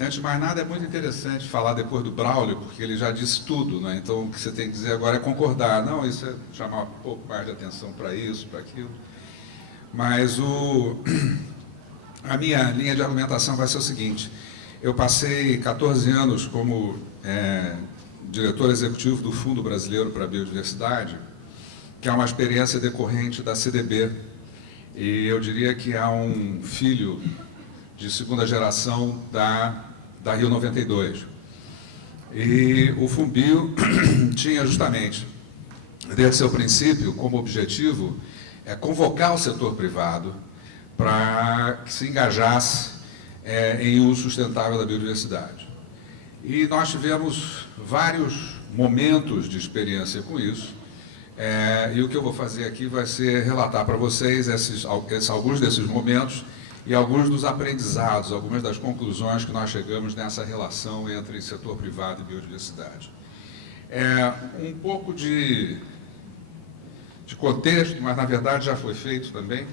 Antes de mais nada, é muito interessante falar depois do Braulio, porque ele já disse tudo, né? Então, o que você tem que dizer agora é concordar. Não, isso é chamar um pouco mais de atenção para isso, para aquilo. Mas a minha linha de argumentação vai ser o seguinte. Eu passei 14 anos como diretor executivo do Fundo Brasileiro para a Biodiversidade, que é uma experiência decorrente da CDB. E eu diria que é um filho de segunda geração da Rio 92. E o Fumbio tinha justamente, desde seu princípio, como objetivo, convocar o setor privado para que se engajasse em uso sustentável da biodiversidade. E nós tivemos vários momentos de experiência com isso, e o que eu vou fazer aqui vai ser relatar para vocês alguns desses momentos e alguns dos aprendizados, algumas das conclusões que nós chegamos nessa relação entre setor privado e biodiversidade. Um pouco de contexto, mas na verdade já foi feito também.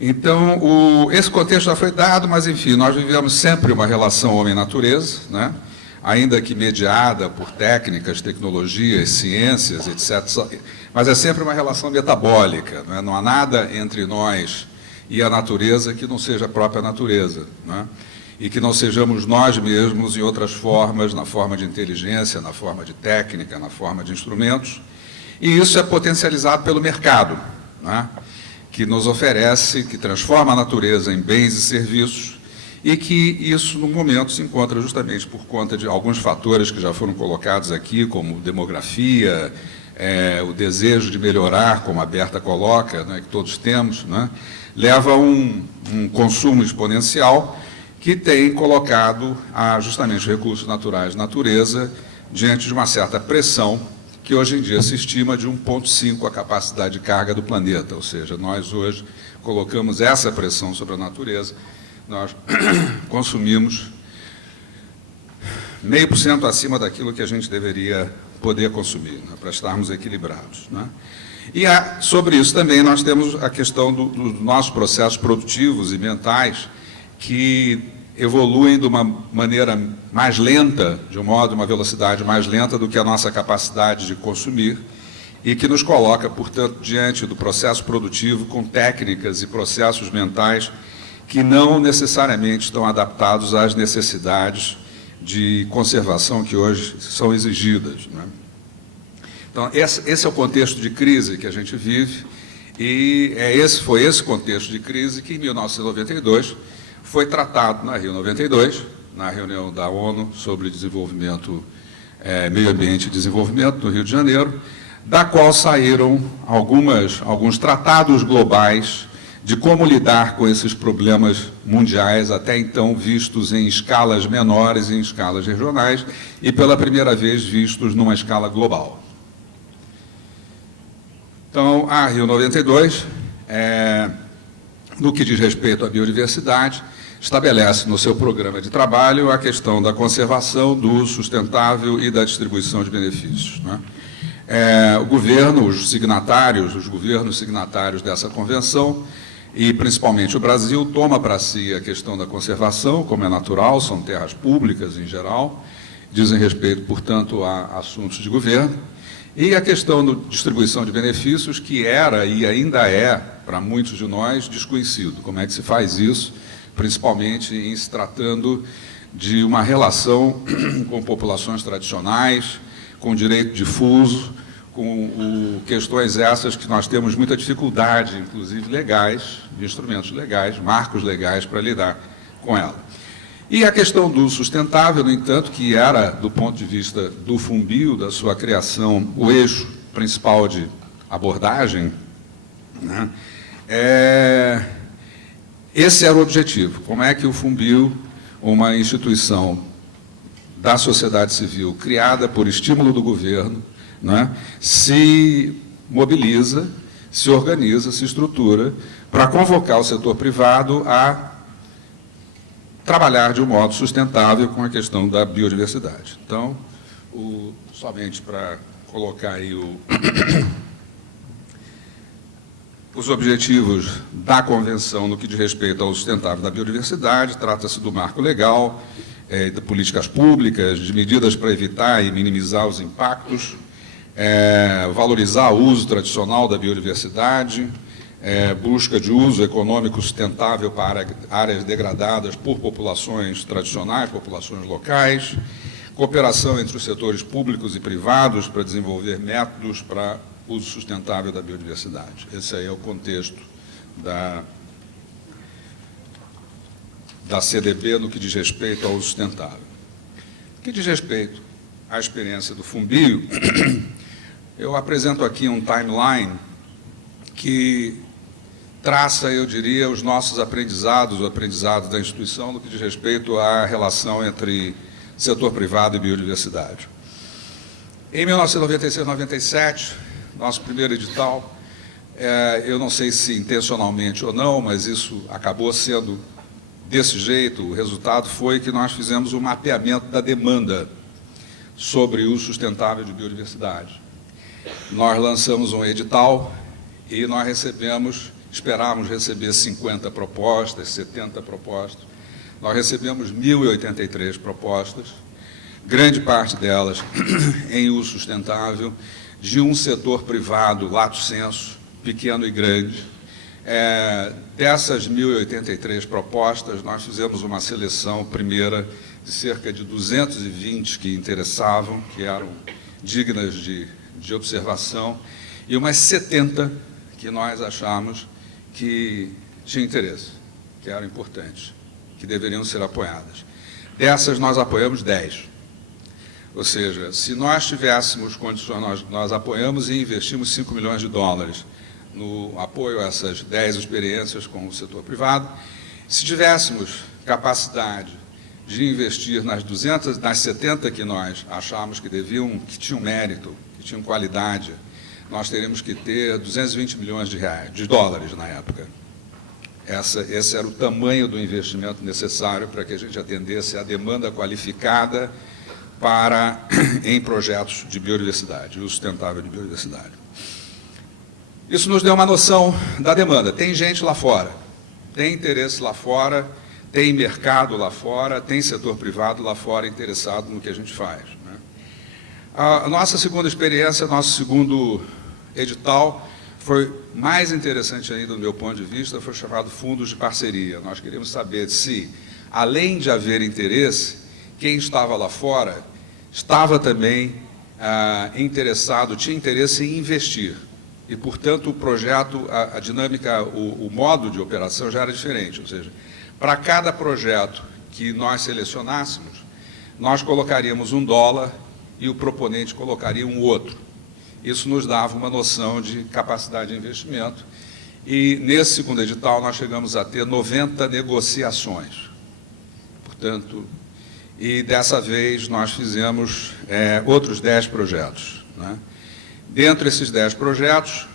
Então, esse contexto já foi dado, mas enfim, nós vivemos sempre uma relação homem-natureza, né? Ainda que mediada por técnicas, tecnologias, ciências, etc. Mas é sempre uma relação metabólica, né? Não há nada entre nós e a natureza que não seja a própria natureza, né? E que não sejamos nós mesmos em outras formas, na forma de inteligência, na forma de técnica, na forma de instrumentos. E isso é potencializado pelo mercado, né? Que nos oferece, que transforma a natureza em bens e serviços, e que isso, no momento, se encontra justamente por conta de alguns fatores que já foram colocados aqui, como demografia, o desejo de melhorar, como a Berta coloca, né, que todos temos, né, leva a um consumo exponencial que tem colocado justamente os recursos naturais, natureza, diante de uma certa pressão que hoje em dia se estima de 1,5 a capacidade de carga do planeta, ou seja, nós hoje colocamos essa pressão sobre a natureza, nós consumimos 0,5% acima daquilo que a gente deveria poder consumir, né, para estarmos equilibrados, né? E sobre isso também nós temos a questão dos nossos processos produtivos e mentais que evoluem de uma maneira mais lenta, de um modo, uma velocidade mais lenta do que a nossa capacidade de consumir e que nos coloca, portanto, diante do processo produtivo com técnicas e processos mentais que não necessariamente estão adaptados às necessidades de conservação que hoje são exigidas, né? Então, esse é o contexto de crise que a gente vive e foi esse contexto de crise que, em 1992, foi tratado na Rio 92, na reunião da ONU sobre desenvolvimento, meio ambiente e desenvolvimento, no Rio de Janeiro, da qual saíram alguns tratados globais de como lidar com esses problemas mundiais, até então vistos em escalas menores, em escalas regionais, e pela primeira vez vistos numa escala global. Então, a Rio 92, no que diz respeito à biodiversidade, estabelece no seu programa de trabalho a questão da conservação, do uso sustentável e da distribuição de benefícios, né? O governo, os governos signatários dessa convenção, e principalmente o Brasil, toma para si a questão da conservação, como é natural, são terras públicas em geral, dizem respeito, portanto, a assuntos de governo, e a questão da distribuição de benefícios, que era e ainda é, para muitos de nós, desconhecido. Como é que se faz isso, principalmente em se tratando de uma relação com populações tradicionais, com direito difuso, com questões essas que nós temos muita dificuldade, inclusive legais, de instrumentos legais, marcos legais para lidar com ela. E a questão do sustentável, no entanto, que era, do ponto de vista do Fumbio, da sua criação, o eixo principal de abordagem, né, esse era o objetivo. Como é que o Fumbio, uma instituição da sociedade civil, criada por estímulo do governo, né, se mobiliza, se organiza, se estrutura para convocar o setor privado a trabalhar de um modo sustentável com a questão da biodiversidade. Então, somente para colocar aí os objetivos da Convenção no que diz respeito ao sustentável da biodiversidade. Trata-se do marco legal, de políticas públicas, de medidas para evitar e minimizar os impactos, valorizar o uso tradicional da biodiversidade, busca de uso econômico sustentável para áreas degradadas por populações tradicionais, populações locais, cooperação entre os setores públicos e privados para desenvolver métodos para uso sustentável da biodiversidade. Esse aí é o contexto da CDB no que diz respeito ao uso sustentável. No que diz respeito à experiência do Fumbio, eu apresento aqui um timeline que traça, eu diria, os nossos aprendizados, o aprendizado da instituição no que diz respeito à relação entre setor privado e biodiversidade. Em 1996-97, nosso primeiro edital, eu não sei se intencionalmente ou não, mas isso acabou sendo desse jeito. O resultado foi que nós fizemos um mapeamento da demanda sobre o uso sustentável de biodiversidade. Nós lançamos um edital e nós esperávamos receber 50 propostas, 70 propostas. Nós recebemos 1.083 propostas, grande parte delas em uso sustentável, de um setor privado, lato sensu, pequeno e grande. Dessas 1.083 propostas, nós fizemos uma seleção primeira de cerca de 220 que interessavam, que eram dignas de observação, e umas 70 que nós achamos que tinham interesse, que eram importantes, que deveriam ser apoiadas. Dessas, nós apoiamos 10. Ou seja, se nós tivéssemos condições, nós apoiamos e investimos $5 milhões no apoio a essas 10 experiências com o setor privado. Se tivéssemos capacidade de investir nas 70 que nós achamos que tinham mérito, que tinham qualidade, nós teríamos que ter $220 milhões de dólares na época. Esse era o tamanho do investimento necessário para que a gente atendesse a demanda qualificada em projetos de biodiversidade, uso sustentável de biodiversidade. Isso nos deu uma noção da demanda. Tem gente lá fora, tem interesse lá fora, tem mercado lá fora, tem setor privado lá fora interessado no que a gente faz, né? A nossa segunda experiência, nosso segundo edital, foi mais interessante ainda do meu ponto de vista, foi chamado Fundos de Parceria. Nós queríamos saber se, além de haver interesse, quem estava lá fora estava também interessado, tinha interesse em investir. E, portanto, o projeto, a dinâmica, o modo de operação já era diferente. Ou seja, para cada projeto que nós selecionássemos, nós colocaríamos $1 e o proponente colocaria um outro. Isso nos dava uma noção de capacidade de investimento. E, nesse segundo edital, nós chegamos a ter 90 negociações. Portanto, e dessa vez nós fizemos outros 10 projetos, né? Dentro desses 10 projetos,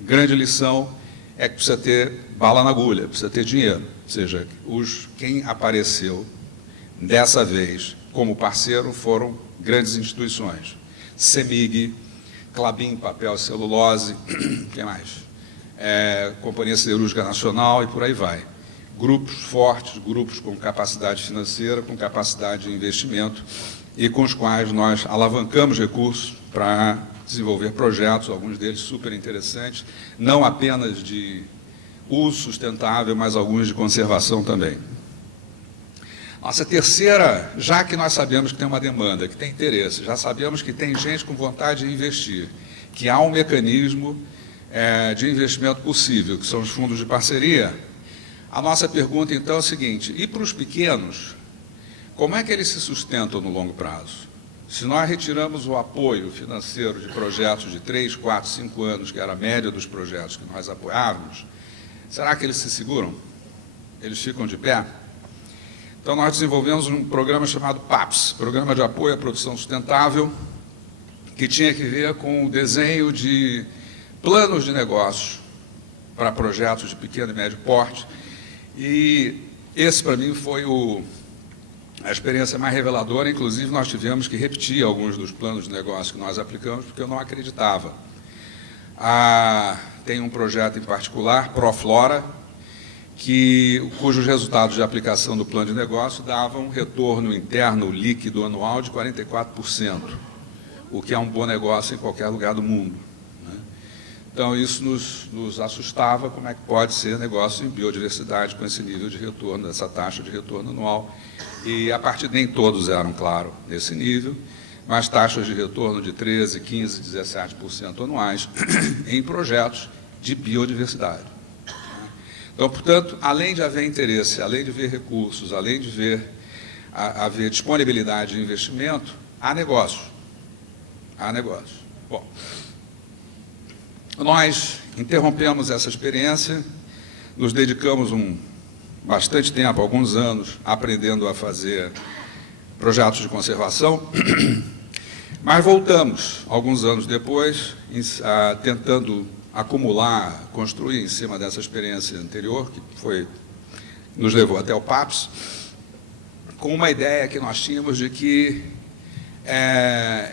grande lição é que precisa ter bala na agulha, precisa ter dinheiro. Ou seja, quem apareceu dessa vez como parceiro foram grandes instituições. CEMIG, Klabin Papel e Celulose, quem mais? Companhia Siderúrgica Nacional e por aí vai. Grupos fortes, grupos com capacidade financeira, com capacidade de investimento e com os quais nós alavancamos recursos para desenvolver projetos, alguns deles super interessantes, não apenas de uso sustentável, mas alguns de conservação também. Nossa terceira, já que nós sabemos que tem uma demanda, que tem interesse, já sabemos que tem gente com vontade de investir, que há um mecanismo de investimento possível, que são os fundos de parceria, a nossa pergunta, então, é o seguinte: e para os pequenos, como é que eles se sustentam no longo prazo? Se nós retiramos o apoio financeiro de projetos de 3, 4, 5 anos, que era a média dos projetos que nós apoiávamos, será que eles se seguram? Eles ficam de pé? Então, nós desenvolvemos um programa chamado PAPS, Programa de Apoio à Produção Sustentável, que tinha que ver com o desenho de planos de negócios para projetos de pequeno e médio porte. E esse, para mim, foi a experiência mais reveladora. Inclusive, nós tivemos que repetir alguns dos planos de negócio que nós aplicamos, porque eu não acreditava. tem um projeto em particular, ProFlora, cujos resultados de aplicação do plano de negócio davam um retorno interno líquido anual de 44%, o que é um bom negócio em qualquer lugar do mundo. Então, isso nos assustava, como é que pode ser negócio em biodiversidade com esse nível de retorno, essa taxa de retorno anual. E, a partir nem todos eram, claro, nesse nível, mas taxas de retorno de 13%, 15%, 17% anuais em projetos de biodiversidade. Então, portanto, além de haver interesse, além de ver recursos, além de haver disponibilidade de investimento, há negócio. Há negócio. Bom, nós interrompemos essa experiência, nos dedicamos bastante tempo, alguns anos, aprendendo a fazer projetos de conservação, mas voltamos, alguns anos depois, tentando acumular, construir em cima dessa experiência anterior, que nos levou até o PAPS, com uma ideia que nós tínhamos de que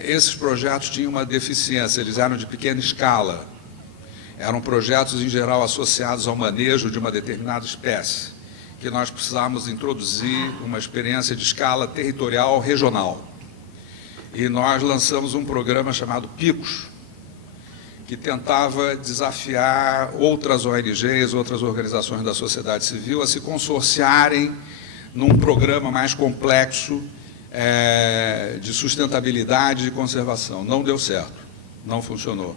esses projetos tinham uma deficiência, eles eram de pequena escala, eram projetos, em geral, associados ao manejo de uma determinada espécie, que nós precisávamos introduzir uma experiência de escala territorial regional. E nós lançamos um programa chamado PICOS, que tentava desafiar outras ONGs, outras organizações da sociedade civil a se consorciarem num programa mais complexo de sustentabilidade e conservação. Não deu certo, não funcionou.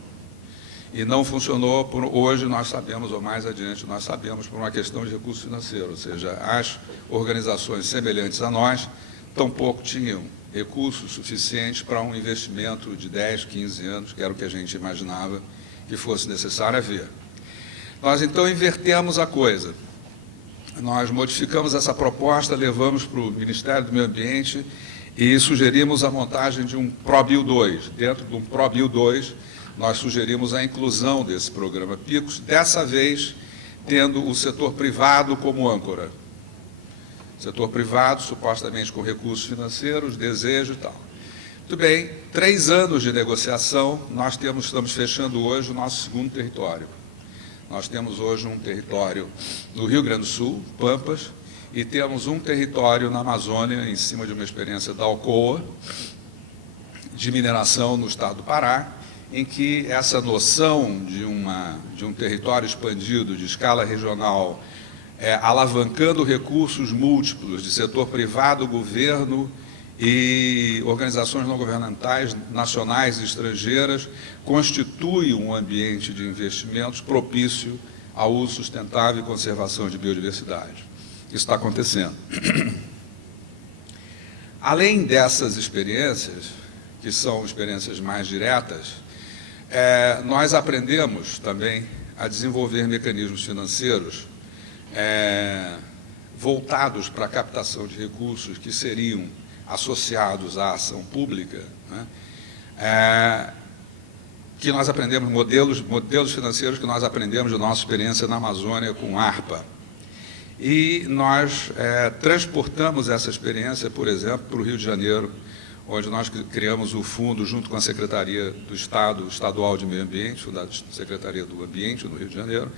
E não funcionou, hoje nós sabemos, ou mais adiante nós sabemos, por uma questão de recurso financeiro, ou seja, as organizações semelhantes a nós tampouco tinham recursos suficientes para um investimento de 10, 15 anos, que era o que a gente imaginava que fosse necessário haver. Nós, então, invertemos a coisa. Nós modificamos essa proposta, levamos para o Ministério do Meio Ambiente e sugerimos a montagem de um ProBio 2. Dentro de um ProBio 2, nós sugerimos a inclusão desse programa PICOS, dessa vez tendo o setor privado como âncora. Setor privado, supostamente com recursos financeiros, desejo e tal. Muito bem, 3 anos de negociação, nós estamos fechando hoje o nosso segundo território. Nós temos hoje um território no Rio Grande do Sul, Pampas, e temos um território na Amazônia, em cima de uma experiência da Alcoa, de mineração no estado do Pará, em que essa noção de um território expandido de escala regional, alavancando recursos múltiplos de setor privado, governo e organizações não governamentais, nacionais e estrangeiras, constitui um ambiente de investimentos propício ao uso sustentável e conservação de biodiversidade. Isso está acontecendo. Além dessas experiências, que são experiências mais diretas, nós aprendemos também a desenvolver mecanismos financeiros voltados para a captação de recursos que seriam associados à ação pública, né? Que nós aprendemos, modelos financeiros que nós aprendemos de nossa experiência na Amazônia com ARPA. E nós transportamos essa experiência, por exemplo, para o Rio de Janeiro, onde nós criamos o fundo, junto com a Secretaria do Estado Estadual de Meio Ambiente, fundada Secretaria do Ambiente, no Rio de Janeiro,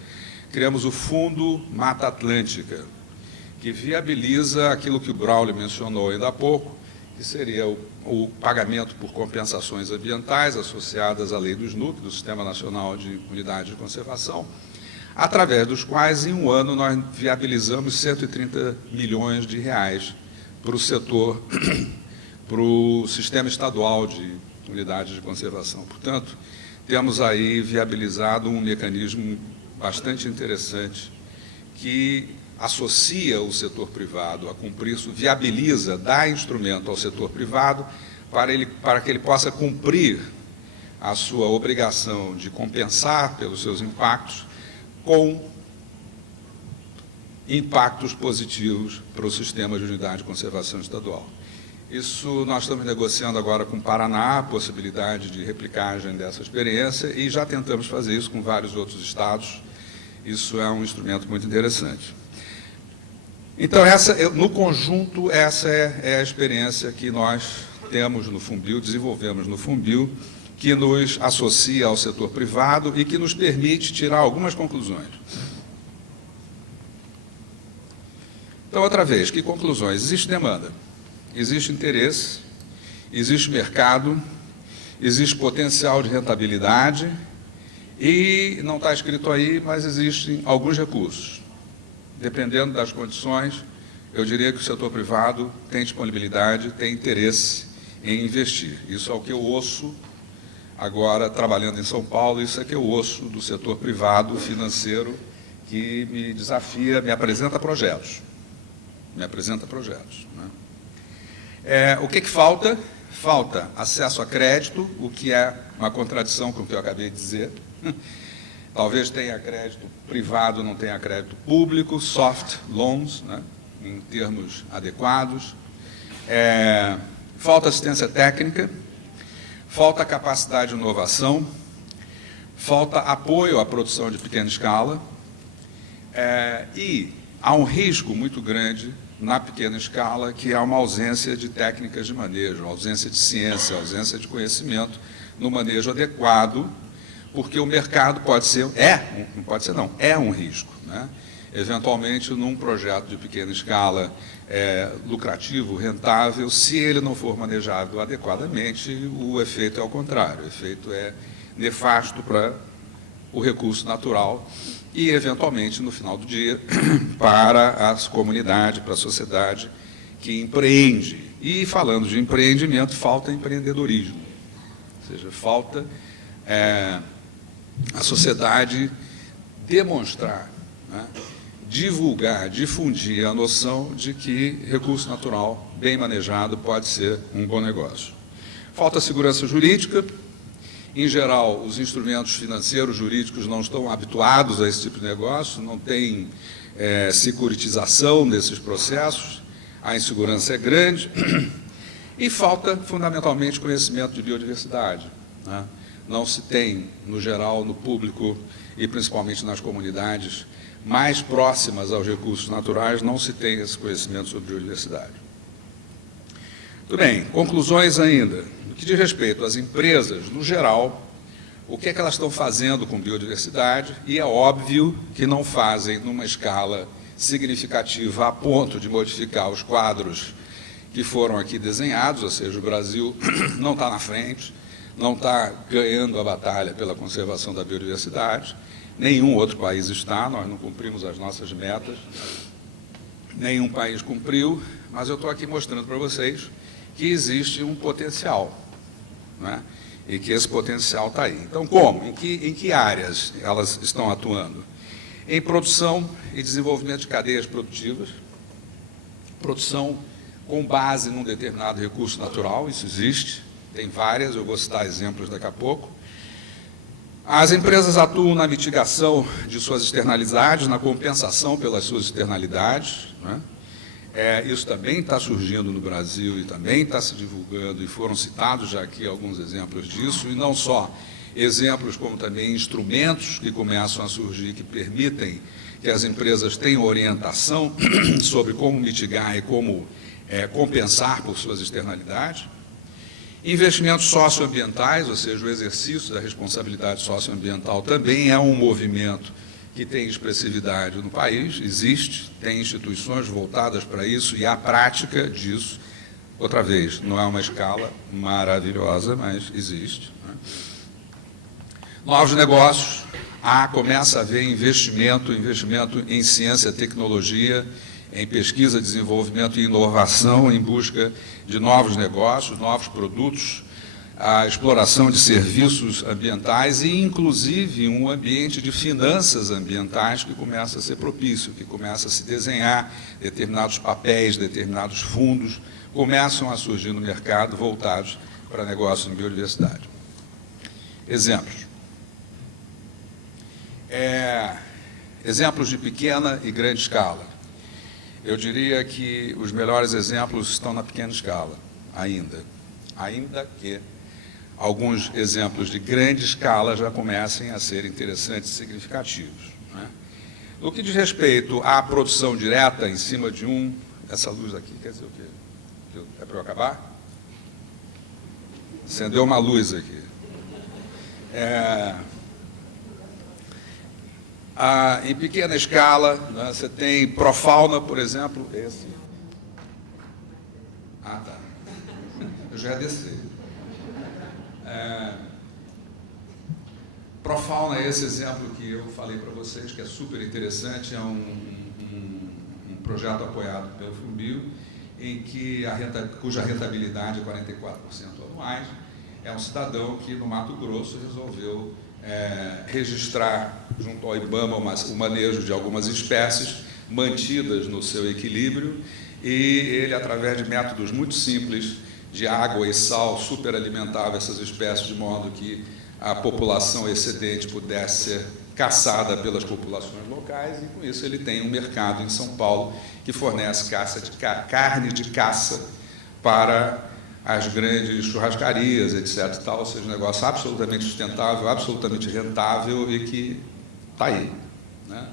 criamos o Fundo Mata Atlântica, que viabiliza aquilo que o Braulio mencionou ainda há pouco, que seria o pagamento por compensações ambientais associadas à lei do SNUC, do Sistema Nacional de Unidade de Conservação, através dos quais, em um ano, nós viabilizamos 130 milhões de reais para o setor, para o Sistema Estadual de Unidades de Conservação. Portanto, temos aí viabilizado um mecanismo bastante interessante que associa o setor privado a cumprir isso, viabiliza, dá instrumento ao setor privado para que ele possa cumprir a sua obrigação de compensar pelos seus impactos com impactos positivos para o sistema de unidade de conservação estadual. Isso nós estamos negociando agora com o Paraná, a possibilidade de replicagem dessa experiência, e já tentamos fazer isso com vários outros estados. Isso é um instrumento muito interessante. Então, no conjunto, essa é a experiência que nós temos no FUNBio, desenvolvemos no FUNBio, que nos associa ao setor privado e que nos permite tirar algumas conclusões. Então, outra vez, que conclusões? Existe demanda, existe interesse, existe mercado, existe potencial de rentabilidade e, não está escrito aí, mas existem alguns recursos. Dependendo das condições, eu diria que o setor privado tem disponibilidade, tem interesse em investir. Isso é o que eu ouço agora, trabalhando em São Paulo, isso é que eu ouço do setor privado financeiro que me desafia, me apresenta projetos. Me apresenta projetos. Né? O que falta? Falta acesso a crédito, o que é uma contradição com o que eu acabei de dizer. Talvez tenha crédito privado, não tenha crédito público, soft loans, né, em termos adequados. Falta assistência técnica, falta capacidade de inovação, falta apoio à produção de pequena escala e há um risco muito grande na pequena escala, que é uma ausência de técnicas de manejo, ausência de ciência, ausência de conhecimento no manejo adequado, porque o mercado pode ser, não pode ser não, é um risco. Né? Eventualmente, num projeto de pequena escala lucrativo, rentável, se ele não for manejado adequadamente, o efeito é ao contrário, o efeito é nefasto para o recurso natural e, eventualmente, no final do dia, para a comunidade, para a sociedade que empreende. E, falando de empreendimento, falta empreendedorismo, ou seja, falta a sociedade demonstrar, né, divulgar, difundir a noção de que recurso natural bem manejado pode ser um bom negócio. Falta segurança jurídica. Em geral, os instrumentos financeiros jurídicos não estão habituados a esse tipo de negócio, não tem securitização desses processos, a insegurança é grande e falta, fundamentalmente, conhecimento de biodiversidade. Né? Não se tem, no geral, no público e principalmente nas comunidades mais próximas aos recursos naturais, não se tem esse conhecimento sobre biodiversidade. Tudo bem, conclusões ainda. No que diz respeito às empresas, no geral, o que é que elas estão fazendo com biodiversidade? E é óbvio que não fazem numa escala significativa a ponto de modificar os quadros que foram aqui desenhados, ou seja, o Brasil não está na frente, não está ganhando a batalha pela conservação da biodiversidade, nenhum outro país está, nós não cumprimos as nossas metas, nenhum país cumpriu, mas eu estou aqui mostrando para vocês que existe um potencial, né? E que esse potencial está aí. Então, como? Em que áreas elas estão atuando? Em produção e desenvolvimento de cadeias produtivas, produção com base num determinado recurso natural, isso existe, tem várias, eu vou citar exemplos daqui a pouco. As empresas atuam na mitigação de suas externalidades, na compensação pelas suas externalidades, né? Isso também está surgindo no Brasil e também está se divulgando, e foram citados já aqui alguns exemplos disso, e não só exemplos, como também instrumentos que começam a surgir, que permitem que as empresas tenham orientação sobre como mitigar e como compensar por suas externalidades. Investimentos socioambientais, ou seja, o exercício da responsabilidade socioambiental também é um movimento que tem expressividade no país, existe, tem instituições voltadas para isso e a prática disso, outra vez, não é uma escala maravilhosa, mas existe. Né? Novos negócios, começa a haver investimento em ciência e tecnologia, em pesquisa, desenvolvimento e inovação em busca de novos negócios, novos produtos, a exploração de serviços ambientais e, inclusive, um ambiente de finanças ambientais que começa a ser propício, que começa a se desenhar, determinados papéis, determinados fundos começam a surgir no mercado voltados para negócios em biodiversidade. Exemplos. Exemplos de pequena e grande escala. Eu diria que os melhores exemplos estão na pequena escala, ainda que alguns exemplos de grande escala já comecem a ser interessantes e significativos. Né? No que diz respeito à produção direta em cima de essa luz aqui, quer dizer o quê? É para eu acabar? Acendeu uma luz aqui. Em pequena escala, né, você tem Profauna, por exemplo, esse. Ah, tá. Eu já ia descer. Profauna é esse exemplo que eu falei para vocês, que é super interessante, é um projeto apoiado pelo Fumbio, em que cuja rentabilidade é 44% anuais. É um cidadão que, no Mato Grosso, resolveu registrar junto ao IBAMA o manejo de algumas espécies mantidas no seu equilíbrio, e ele, através de métodos muito simples de água e sal, superalimentava essas espécies de modo que a população excedente pudesse ser caçada pelas populações locais, e com isso ele tem um mercado em São Paulo que fornece carne de caça para as grandes churrascarias, etc. Tal, ou seja, um negócio absolutamente sustentável, absolutamente rentável e que está aí, né?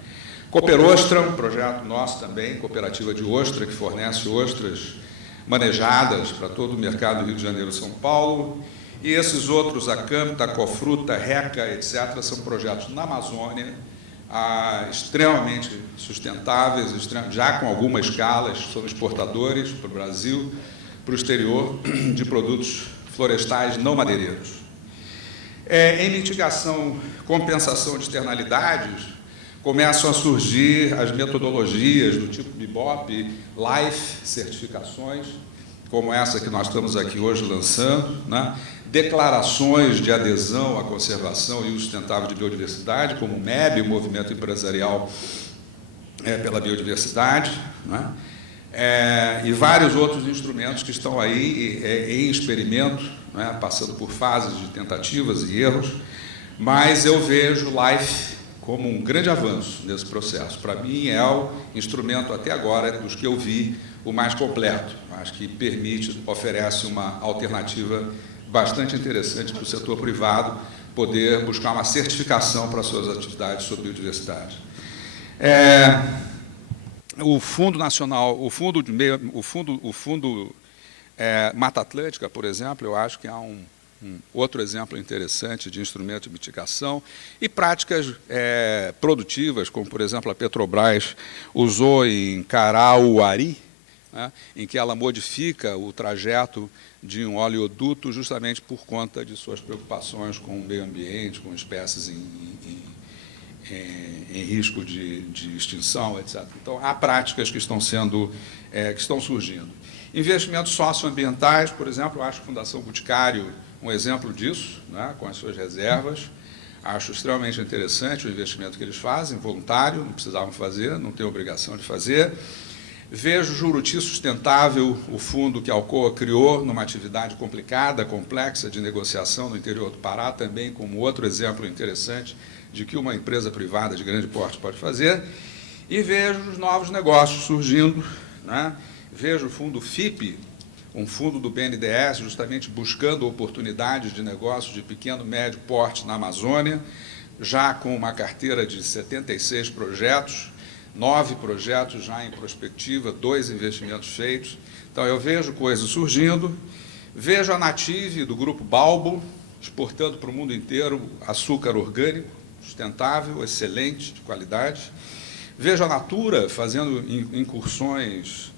Cooperostra, um projeto nosso também, cooperativa de ostra, que fornece ostras manejadas para todo o mercado do Rio de Janeiro e São Paulo. E esses outros, a Camta, a Cofruta, Reca, etc., são projetos na Amazônia, extremamente sustentáveis, já com alguma escala, são exportadores para o Brasil, para o exterior, de produtos florestais não madeireiros. Em mitigação, compensação de externalidades, começam a surgir as metodologias do tipo BIBOP, LIFE, certificações, como essa que nós estamos aqui hoje lançando, né? Declarações de adesão à conservação e uso sustentável de biodiversidade, como o MEB, o Movimento Empresarial pela Biodiversidade, né? E vários outros instrumentos que estão aí em experimento, né? Passando por fases de tentativas e erros, mas eu vejo LIFE como um grande avanço nesse processo. Para mim, é o instrumento, até agora, dos que eu vi, o mais completo. Acho que oferece uma alternativa bastante interessante para o setor privado poder buscar uma certificação para suas atividades sobre biodiversidade. O Fundo Nacional, o Fundo Mata Atlântica, por exemplo, eu acho que há um outro exemplo interessante de instrumento de mitigação, e práticas produtivas, como, por exemplo, a Petrobras usou em Carauari, né, em que ela modifica o trajeto de um oleoduto justamente por conta de suas preocupações com o meio ambiente, com espécies em risco de extinção, etc. Então, há práticas que estão surgindo. Investimentos socioambientais, por exemplo, eu acho a Fundação Boticário um exemplo disso, né, com as suas reservas. Acho extremamente interessante o investimento que eles fazem, voluntário, não precisavam fazer, não tem obrigação de fazer. Vejo Juruti Sustentável, o fundo que a Alcoa criou, numa atividade complicada, complexa, de negociação no interior do Pará, também como outro exemplo interessante de que uma empresa privada de grande porte pode fazer. E vejo os novos negócios surgindo, né? Vejo o fundo FIP, um fundo do BNDES, justamente buscando oportunidades de negócios de pequeno e médio porte na Amazônia, já com uma carteira de 76 projetos, 9 projetos já em prospectiva, 2 investimentos feitos. Então, eu vejo coisas surgindo. Vejo a Native, do Grupo Balbo, exportando para o mundo inteiro açúcar orgânico, sustentável, excelente, de qualidade. Vejo a Natura fazendo incursões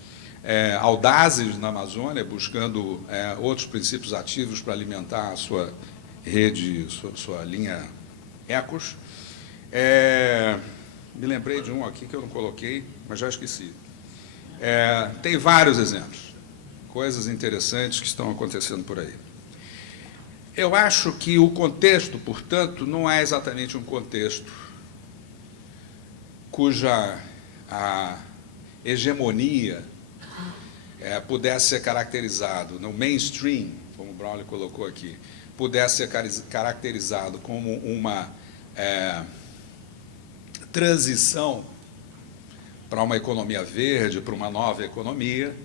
audazes na Amazônia, buscando outros princípios ativos para alimentar a sua rede, sua linha Ecos. Me lembrei de um aqui que eu não coloquei, mas já esqueci. Tem vários exemplos, coisas interessantes que estão acontecendo por aí. Eu acho que o contexto, portanto, não é exatamente um contexto cuja a hegemonia pudesse ser caracterizado, no mainstream, como o Braulio colocou aqui, pudesse ser caracterizado como uma transição para uma economia verde, para uma nova economia,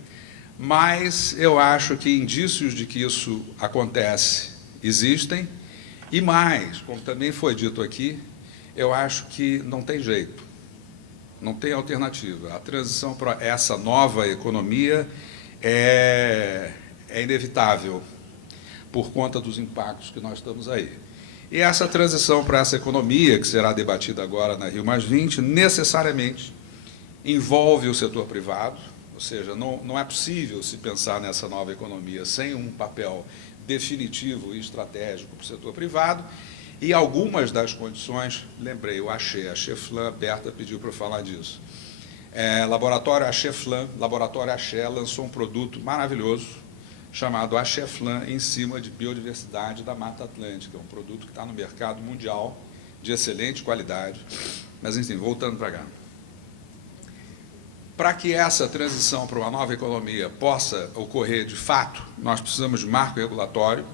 mas eu acho que indícios de que isso acontece existem, e mais, como também foi dito aqui, eu acho que não tem jeito. Não tem alternativa. A transição para essa nova economia é inevitável por conta dos impactos que nós estamos aí. E essa transição para essa economia, que será debatida agora na Rio+20, necessariamente envolve o setor privado, ou seja, não é possível se pensar nessa nova economia sem um papel definitivo e estratégico para o setor privado, e algumas das condições, lembrei, o Axé, a Cheflan, a Berta pediu para eu falar disso. Laboratório Axé-Flan, Laboratório Axé lançou um produto maravilhoso, chamado Axé-Flan, em cima de biodiversidade da Mata Atlântica, um produto que está no mercado mundial, de excelente qualidade. Mas, enfim, voltando para cá. Para que essa transição para uma nova economia possa ocorrer de fato, nós precisamos de marco regulatório,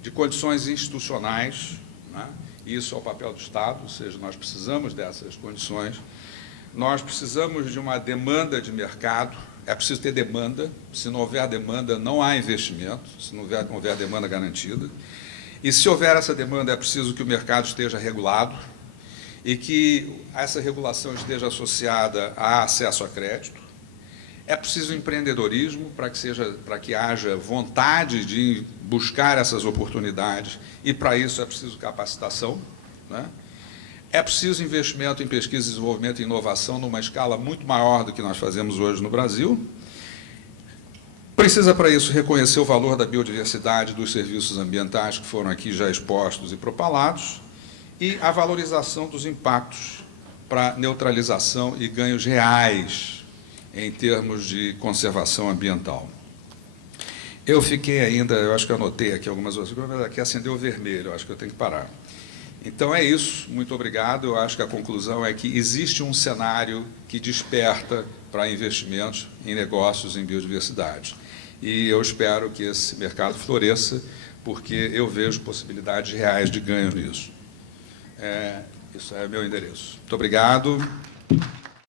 de condições institucionais, né? Isso é o papel do Estado, ou seja, nós precisamos dessas condições. Nós precisamos de uma demanda de mercado, é preciso ter demanda, se não houver demanda, não há investimento, se não houver demanda garantida. E se houver essa demanda, é preciso que o mercado esteja regulado e que essa regulação esteja associada a acesso a crédito. É preciso empreendedorismo para que haja vontade de buscar essas oportunidades, e para isso é preciso capacitação, né? É preciso investimento em pesquisa, desenvolvimento e inovação numa escala muito maior do que nós fazemos hoje no Brasil. Precisa, para isso, reconhecer o valor da biodiversidade dos serviços ambientais que foram aqui já expostos e propalados, e a valorização dos impactos para neutralização e ganhos reais em termos de conservação ambiental. Eu fiquei ainda, eu acho que eu anotei aqui algumas outras coisas, mas aqui acendeu o vermelho, eu acho que eu tenho que parar. Então é isso, muito obrigado. Eu acho que a conclusão é que existe um cenário que desperta para investimentos em negócios em biodiversidade. E eu espero que esse mercado floresça, porque eu vejo possibilidades reais de ganho nisso. Isso é meu endereço. Muito obrigado.